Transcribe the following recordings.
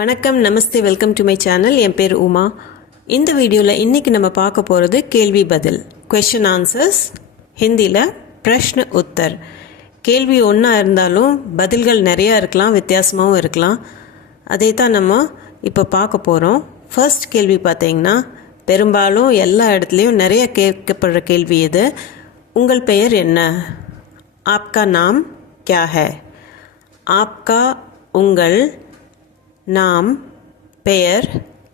வணக்கம் நமஸ்தே welcome to my channel. என் பேர் உமா. இந்த வீடியோவில் இன்றைக்கி நம்ம பார்க்க போகிறது கேள்வி பதில் கொஷின் ஆன்சர்ஸ் ஹிந்தியில் பிரஷ்ன உத்தர். கேள்வி ஒன்றா இருந்தாலும் பதில்கள் நிறையா இருக்கலாம் வித்தியாசமாகவும் இருக்கலாம். அதே தான் நம்ம இப்போ பார்க்க போகிறோம் ஃபர்ஸ்ட் கேள்வி பார்த்தீங்கன்னா பெரும்பாலும் எல்லா இடத்துலையும் நிறைய கேட்கப்படுற கேள்வி இது உங்கள் பெயர் என்ன? ஆப்கா நாம் கியா ஹே? ஆப்கா உங்கள் நாம் பெயர்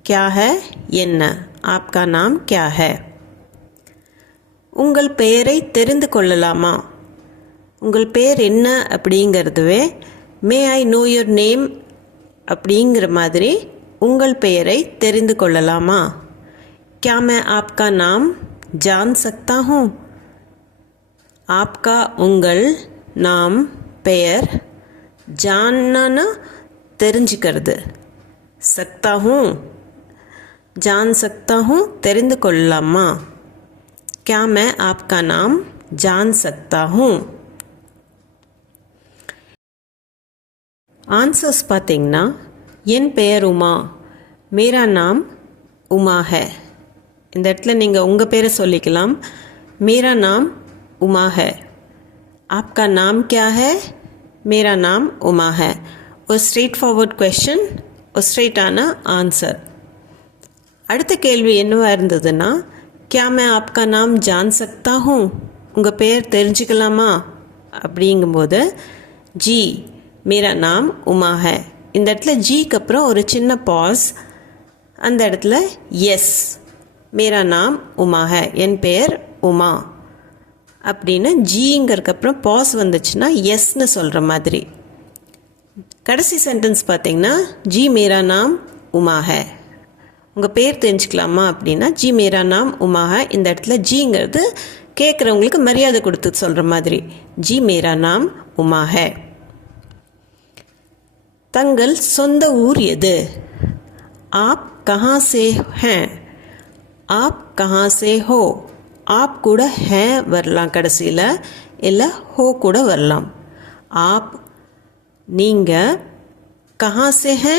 क्या है என்ன आपका नाम क्या है உங்கள் பெயரை தெரிந்து கொள்ளலாமா உங்கள் பெயர் என்ன அப்படிங்கிறதுவே may I know your name அப்படிங்கிற மாதிரி உங்கள் பெயரை தெரிந்து கொள்ளலாமா क्या मैं आपका नाम जान सकता हूँ आपका உங்கள் நாம் பெயர் ஜான்னா தெரிஞ்சுக்கிறது சக்தா ஹூம் जान सकता हूँ தெரிந்து கொள்ளலாமா क्या मैं आपका नाम जान सकता हूँ ஆன்சர்ஸ் பார்த்தீங்கன்னா என் பெயர் உமா மேரா நாம் உமா ஹே இந்த இடத்துல நீங்கள் உங்கள் பேரை சொல்லிக்கலாம் மேரா நாம் உமா ஹே आपका नाम क्या है मेरा नाम उमा है ஒரு ஸ்ட்ரெயிட் ஃபார்வர்ட் கொஷின் ஒரு ஸ்ட்ரெயிட்டான ஆன்சர் அடுத்த கேள்வி என்னவாக இருந்ததுன்னா கியா மே ஆப்கா நாம் ஜான் சக்தா ஹூ உங்கள் பெயர் தெரிஞ்சுக்கலாமா? அப்படிங்கும்போது ஜி மீரா நாம் உமா ஹே இந்த இடத்துல ஜிக்கு அப்புறம் ஒரு சின்ன பாஸ் அந்த இடத்துல எஸ் மீரா நாம் உமா என் பெயர் உமா அப்படின்னு ஜிங்கிறதுக்கப்புறம் பாஸ் வந்துச்சுன்னா எஸ்ன்னு சொல்கிற மாதிரி. கடைசி சென்டென்ஸ் பார்த்தீங்கன்னா ஜி மேரா நாம் உமா ஹே உங்கள் பேர் தெரிஞ்சுக்கலாமா அப்படின்னா ஜி மேரா நாம் உமா ஹே இந்த இடத்துல ஜிங்கிறது கேட்குறவங்களுக்கு மரியாதை கொடுத்து சொல்கிற மாதிரி. ஜி மேரா நாம் உமா ஹே தங்கள் சொந்த ஊர் எது? ஆப் கஹா சே ஹே. ஆப் கஹா சே ஹோ. ஆப் கூட ஹே வரலாம் கடைசியில். இல்லை ஹோ கூட வரலாம். ஆப் நீங்கள் கஹா சே ஹே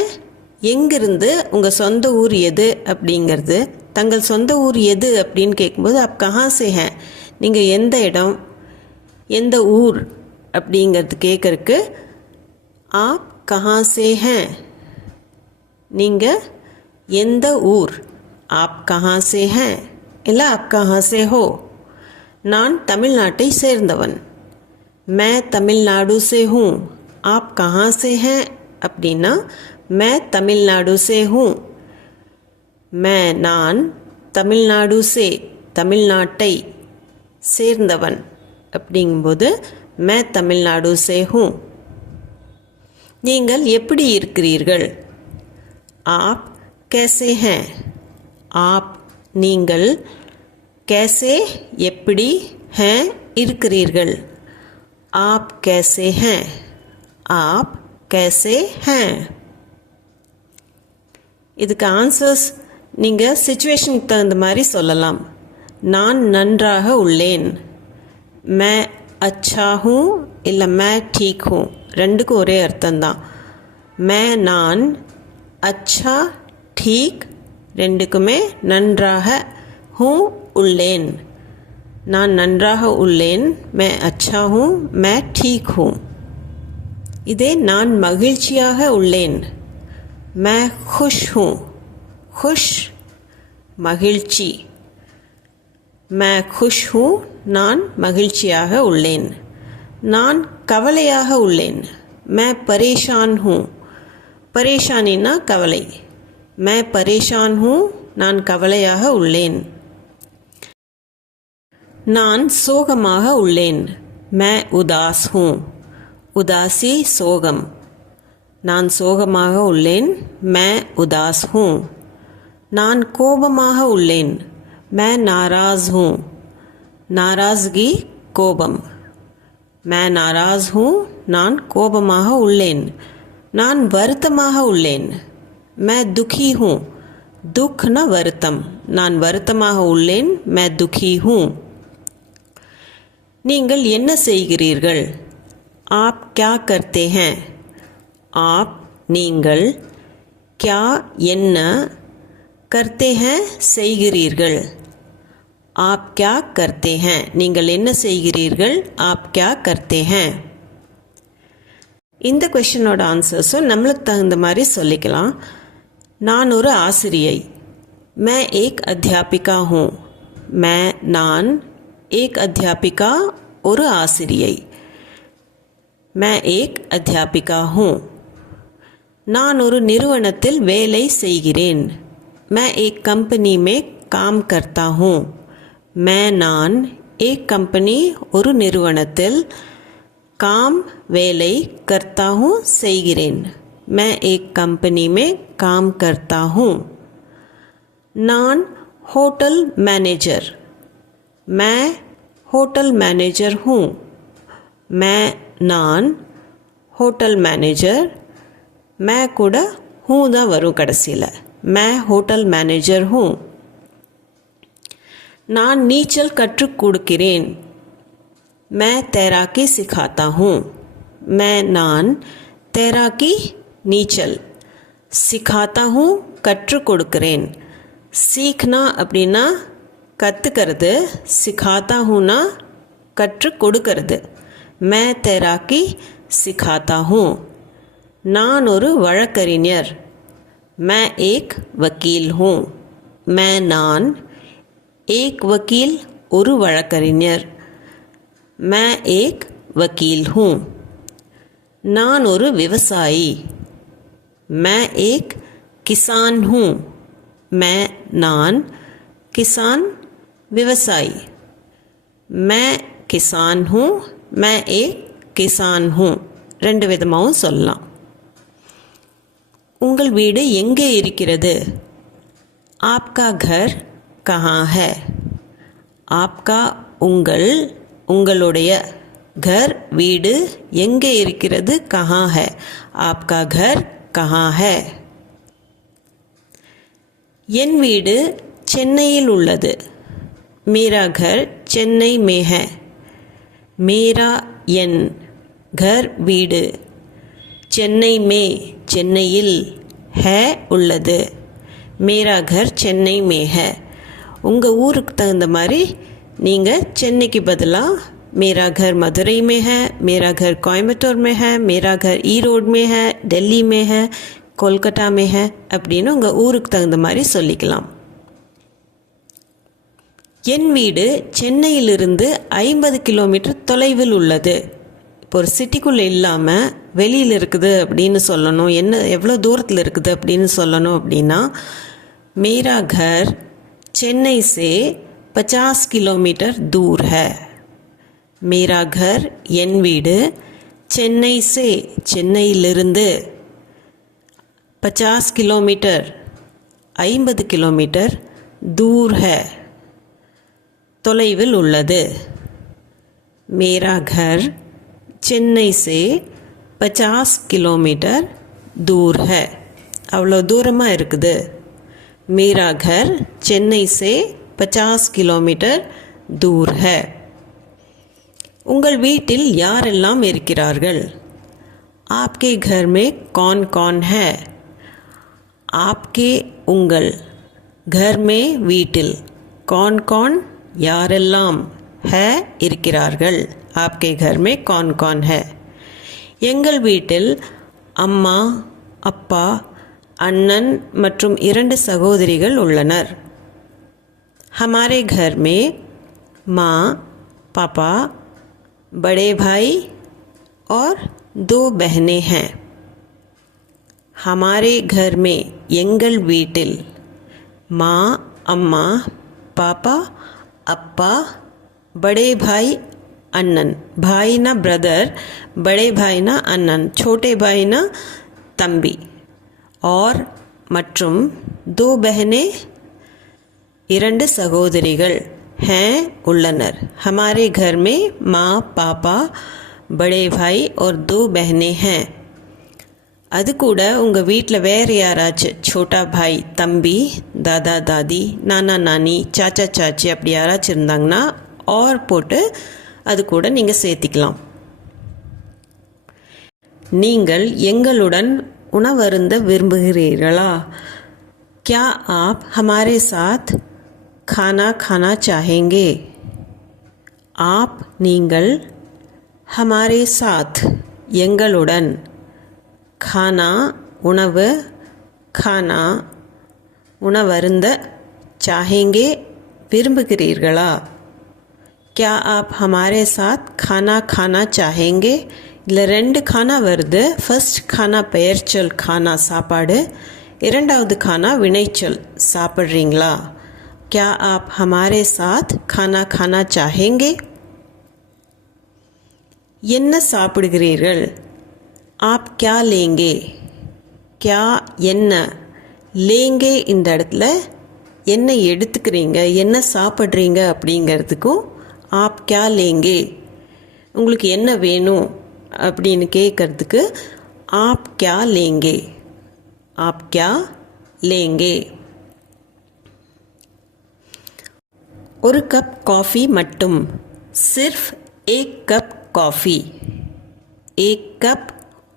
எங்கிருந்து உங்கள் சொந்த ஊர் எது அப்படிங்கிறது? தங்கள் சொந்த ஊர் எது அப்படின்னு கேட்கும்போது அப் கஹா சே ஹே நீங்கள் எந்த இடம் எந்த ஊர் அப்படிங்கிறது கேட்குறக்கு ஆப் கஹா சே ஹே நீங்கள் எந்த ஊர்? ஆப் கஹா சே ஹே இல்லை ஆப் கஹா சே ஹோ. நான் தமிழ்நாட்டை சேர்ந்தவன். மே தமிழ்நாடு சே ஹூ ஆப் கஹா சே ஹே அப்படின்னா மே தமிழ்நாடு சே ஹூ மே நான் தமிழ்நாடு சே தமிழ்நாட்டை சேர்ந்தவன் அப்படிங்கும்போது மே தமிழ்நாடு சே ஹூ நீங்கள் எப்படி இருக்கிறீர்கள்? ஆப் கேசே ஹே ஆப் நீங்கள் கேசே எப்படி ஹே இருக்கிறீர்கள்? ஆப் கேசே ஹே ஆப் கேசே ஹே இதுக்கு ஆன்சர்ஸ் நீங்கள் சுச்சுவேஷனுக்கு தகுந்த மாதிரி சொல்லலாம். நான் நன்றாக உள்ளேன். மே அச்சா ஹூ இல்லை மே டீக் ஹூ ரெண்டுக்கும் ஒரே அர்த்தம்தான். மே நான் அச்சா டீக் ரெண்டுக்குமே நன்றாக ஹூ உள்ளேன். நான் நன்றாக உள்ளேன். மே அச்சா ஹூ மே டீக் ஹூ இதே நான் மகிழ்ச்சியாக உள்ளேன். மே ஹுஷ் ஹூ. ஹுஷ் மகிழ்ச்சி. மே ஹுஷ் ஹூ நான் மகிழ்ச்சியாக உள்ளேன். நான் கவலையாக உள்ளேன். மே பரேஷான் ஹூ. பரேஷானின்னா கவலை. மே பரேஷான் ஹூ நான் கவலையாக உள்ளேன். நான் சோகமாக உள்ளேன். மே உதாஸ் ஹூ. உதாசி சோகம். நான் சோகமாக உள்ளேன் மே உதாஸ் ஹூ. நான் கோபமாக உள்ளேன் மே நாராஸ் ஹூ. நாராஸ்கி கோபம். மே நாராஸ் ஹூ நான் கோபமாக உள்ளேன் நான் வருத்தமாக உள்ளேன். மே துக்கி ஹூ. துக்னா வருத்தம். நான் வருத்தமாக உள்ளேன் மே துக்கி ஹூ. நீங்கள் என்ன செய்கிறீர்கள்? ஆப் क्या करते हैं आप நீங்கள் क्या என்ன करते हैं செய்கிறீர்கள் आप क्या करते हैं நீங்கள் என்ன செய்கிறீர்கள் आप क्या करते हैं இந்த கொஷினோட ஆன்சர்ஸும் நம்மளுக்கு தகுந்த மாதிரி சொல்லிக்கலாம் நான் ஒரு ஆசிரியை मैं एक अध्यापिका हूँ मैं நான் एक अध्यापिका ஒரு ஆசிரியை मैं एक अध्यापिका हूँ நான் ஒரு நிறுவனத்தில் வேலை செய்கிறேன் मैं एक कंपनी में काम करता हूँ मैं நான் एक कंपनी ஒரு நிறுவனத்தில் काम வேலை करता हूँ செய்கிறேன் मैं एक कंपनी में काम करता हूँ நான் होटल मैनेजर मैं होटल मैनेजर हूँ मैं நான் ஹோட்டல் மேனேஜர் மே கூட ஹூ தான் வரும் கடைசியில். மே ஹோட்டல் மேனேஜர் ஹூ. நான் நீச்சல் கற்றுக் கொடுக்கிறேன். மே தैराकी सिखाता हूँ मैं नान तैराकी நீச்சல். சிக்காத்தா ஹூ கற்றுக் கொடுக்கிறேன். சீக்னா அப்படின்னா கற்றுக்கிறது சிக்காத்தா ஹூனா கற்றுக் கொடுக்கிறது. मैं तैराकी सिखाता हूँ நான் ஒரு வழக்கறிஞர் मैं एक वकील हूँ मैं நான் एक वकील ஒரு வழக்கறிஞர் मैं एक वकील हूँ நான் ஒரு விவசாயி मैं एक किसान हूँ मैं நான் किसान விவசாயி मैं किसान हूँ மே ஏ கிசான் ஹூ ரெண்டு விதமாகவும் சொல்லலாம். உங்கள் வீடு எங்கே இருக்கிறது? ஆப்கா கர் கஹா ஹே? ஆப்கா உங்கள் உங்களுடைய கர் வீடு எங்கே இருக்கிறது? கஹா ஹே? ஆப்கா கர் கஹா ஹே? என் வீடு சென்னையில் உள்ளது. மீரா கர் சென்னை மே மேரா என் கர் வீடு. சென்னை மே சென்னையில் ஹ உள்ளது. மேரா கர் சென்னை மே ஹ. உங்கள் ஊருக்கு தகுந்த மாதிரி நீங்கள் சென்னைக்கு பதிலாக मेरा கர் मदुरई में है கர் கோயம்புத்தூர் कोयम्बटूर में है मेरा ஈரோடு में டெல்லி में है கொல்கட்டா में அப்படின்னு உங்கள் ஊருக்கு தகுந்த மாதிரி சொல்லிக்கலாம். என் வீடு சென்னையிலிருந்து ஐம்பது கிலோமீட்டர் தொலைவில் உள்ளது. இப்போ ஒரு சிட்டிக்குள்ளே இல்லாமல் வெளியில் இருக்குது அப்படின்னு சொல்லணும். என்ன எவ்வளோ தூரத்தில் இருக்குது அப்படின்னு சொல்லணும் அப்படின்னா மேரா கர் சென்னை சே பச்சாஸ் கிலோமீட்டர் தூர். ஹே மேரா கர் என் வீடு சென்னை சே சென்னையிலிருந்து பச்சாஸ் கிலோமீட்டர் ஐம்பது கிலோமீட்டர் தூர். ஹே தொலைவில் உள்ளது मेरा घर சென்னை से पचास किलोमीटर दूर है அவ்வளோ தூரமாக இருக்குது मेरा घर சென்னை से पचास किलोमीटर दूर है உங்கள் வீட்டில் யாரெல்லாம் இருக்கிறார்கள் आपके घर में कौन कौन है आपके உங்கள் घर में வீட்டில் कौन कौन யாரெல்லாம் है இருக்கிறார்கள் आपके घर में कौन कौन है எங்கள் வீட்டில் அம்மா அப்பா அண்ணன் மற்றும் இரண்டு சகோதரிகள் உள்ளனர் हमारे घर में माँ पापा बड़े भाई और दो बहनें हैं हमारे घर में எங்கள் வீட்டில் மா அம்மா பாப்பா அப்பா बड़े भाई अन्न भाई ना ब्रदर बड़े भाई ना अन्न छोटे भाई ना तंबी और மற்றும் दो बहनें இரண்டு சகோதரிகள் हैं உள்ளனர் हमारे घर में माँ पापा बड़े भाई और दो बहनें हैं அது கூட உங்கள் வீட்டில் வேறு யாராச்சும் சோட்டா பாய் தம்பி தாதா தாதி நானா நானி சாச்சா சாச்சி அப்படி யாராச்சும் இருந்தாங்கன்னா ஆர் போட்டு அது கூட நீங்கள் சேர்த்திக்கலாம் நீங்கள் எங்களுடன் உணவருந்த விரும்புகிறீர்களா क्या आप हमारे साथ खाना खाना चाहेंगे आप நீங்கள் हमारे साथ எங்களுடன் கானா உணவு கானா உணவருந்த சாஹேங்கே விரும்புகிறீர்களா? கியா ஆப் ஹமாரே சாத் கானா கானா சாஹேங்கே? இதில் ரெண்டு கானா வருது. ஃபர்ஸ்ட் கானா பெயர்ச்சொல் கானா சாப்பாடு. இரண்டாவது கானா வினைச்சொல் சாப்பிட்றீங்களா? கியா ஆப் ஹமாரே சாத் கானா கானா சாஹேங்கே? என்ன சாப்பிடுகிறீர்கள்? ஆப் क्या लेंगे क्या என்ன லேங்கே இந்த இடத்துல என்ன எடுத்துக்கிறீங்க என்ன சாப்பிட்றீங்க அப்படிங்கிறதுக்கும் ஆப் क्या लेंगे உங்களுக்கு என்ன வேணும் அப்படின்னு கேட்கறதுக்கு ஆப் क्या लेंगे आप क्या लेंगे ஒரு கப் காஃபி மட்டும் சிர்ஃப் ஏக் கப் காஃபி ஏக் கப்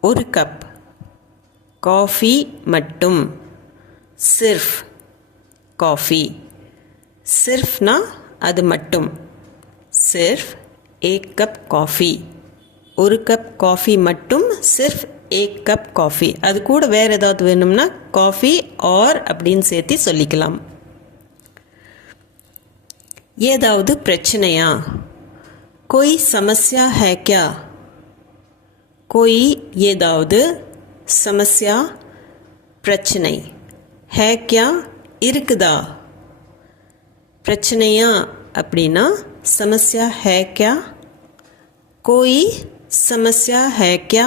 ஒரு கப் காஃபி மட்டும் சிர்ஃப் காஃபி சிர்ஃப்னா அது மட்டும் சிர்ஃப் ஏக் கப் காஃபி ஒரு கப் காஃபி மட்டும் சிர்ஃப் ஏக் கப் காஃபி அது கூட வேறு ஏதாவது வேணும்னா காஃபி ஆர் அப்படின்னு சேர்த்து சொல்லிக்கலாம் ஏதாவது பிரச்சனையா कोई समस्या है क्या कोई ஏதாவது சமஸ்யா பிரச்சனை ஹே இருக்குதா பிரச்சனையா அப்படின்னா சமஸ்யா ஹே கியா கோயி சமஸ்யா ஹே கியா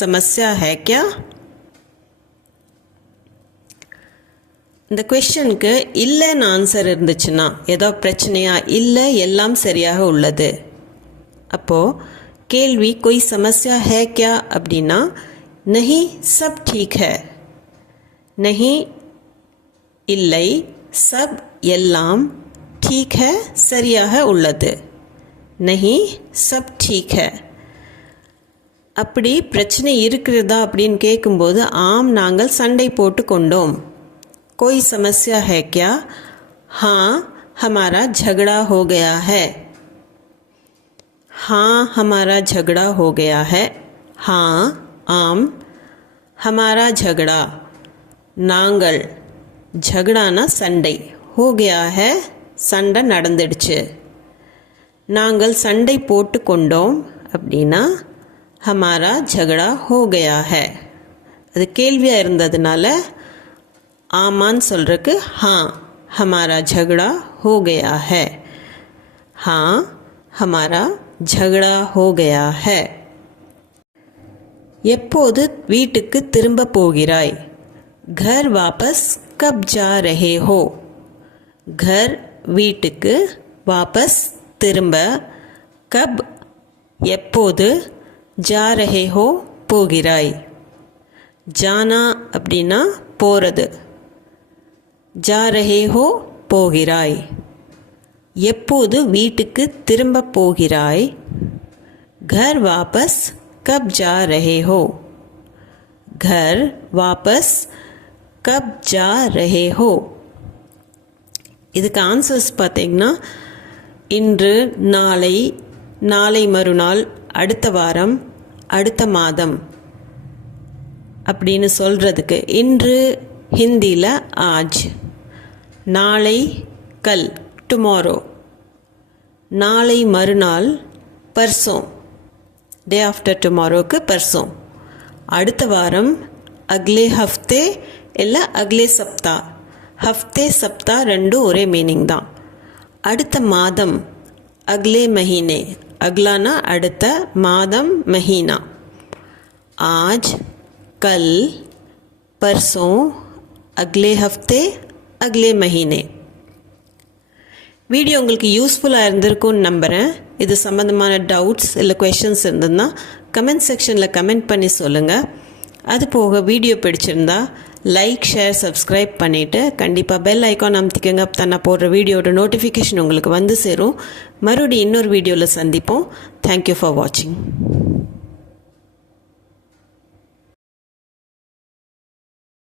சமஸ்யா ஹே இந்த கொஷனுக்கு இல்லைன்னு ஆன்சர் இருந்துச்சுன்னா ஏதோ பிரச்சனையாக இல்லை எல்லாம் சரியாக உள்ளது. அப்போது கேள்வி கொய் சமஸ்யா ஹே கியா அப்படின்னா நஹி சப் டீக் ஹே நஹி இல்லை சப் எல்லாம் டீக் ஹே சரியாக உள்ளது நஹி சப் டீக் ஹே அப்படி பிரச்சனை இருக்கிறதா அப்படின்னு கேட்கும்போது ஆம் நாங்கள் சண்டை போட்டு கொண்டோம் कोई समस्या है क्या हाँ हमारा झगड़ा हो गया है हाँ हमारा झगड़ा हो गया है हाँ आम हमारा झगड़ा நாங்கள் झगड़ाना சண்டை हो गया है சண்டை நடந்துடுச்சு நாங்கள் சண்டை போட்டு கொண்டோம் அப்படின்னா ஹமாரா झगड़ा हो गया है அது கேள்வியாக இருந்ததுனால आमान சொல்றதுக்கு हाँ हमारा झगड़ा हो गया है ஜகடா ஹோ கயா ஹே. எப்போது வீட்டுக்கு திரும்ப போகிறாய்? கர் வாபஸ் கப் ஜா ரஹே ஹோ. கர் வீட்டுக்கு வாபஸ் திரும்ப கப் எப்போது ஜா ரஹே ஹோ போகிறாய்? ஜானா அப்படின்னா போகிறது ஜா ரஹே ஹோ போகிறாய். எப்போது வீட்டுக்கு திரும்ப போகிறாய் घर वापस कब जा रहे हो घर वापस कब जा रहे हो இதுக்கு ஆன்சர்ஸ் பார்த்தீங்கன்னா இன்று நாளை நாளை மறுநாள் அடுத்த வாரம் அடுத்த மாதம் அப்படின்னு சொல்கிறதுக்கு இன்று ஹிந்தியில் ஆஜ் நாளை கல் டுமாரோ நாளை மறுநாள் பர்சோம். Day after டுமாரோக்கு பர்சோம். அடுத்த வாரம் அக்லே ஹஃப்தே இல்லை அக்லே சப்தா. ஹஃப்தே சப்தா ரெண்டும் ஒரே மீனிங் தான். அடுத்த மாதம் அக்லே மஹீனே. அக்லானா அடுத்த மாதம் மஹீனா. ஆஜ் கல் பர்சோம் அக்லே ஹஃப்தே அக்லே மஹீனே. வீடியோ உங்களுக்கு யூஸ்ஃபுல்லாக இருந்திருக்கும்னு நம்புகிறேன் இது சம்மந்தமான டவுட்ஸ் இல்லை கொஷின்ஸ் இருந்ததுன்னா கமெண்ட் செக்ஷனில் கமெண்ட் பண்ணி சொல்லுங்கள் அது போக வீடியோ பிடிச்சிருந்தா லைக் ஷேர் சப்ஸ்கிரைப் பண்ணிவிட்டு கண்டிப்பாக பெல் ஐக்கான் அமுத்திக்கங்க. அப்போ நான் போடுற வீடியோட நோட்டிஃபிகேஷன் உங்களுக்கு வந்து சேரும். மறுபடியும் இன்னொரு வீடியோவில் சந்திப்போம். தேங்க்யூ ஃபார் வாட்சிங்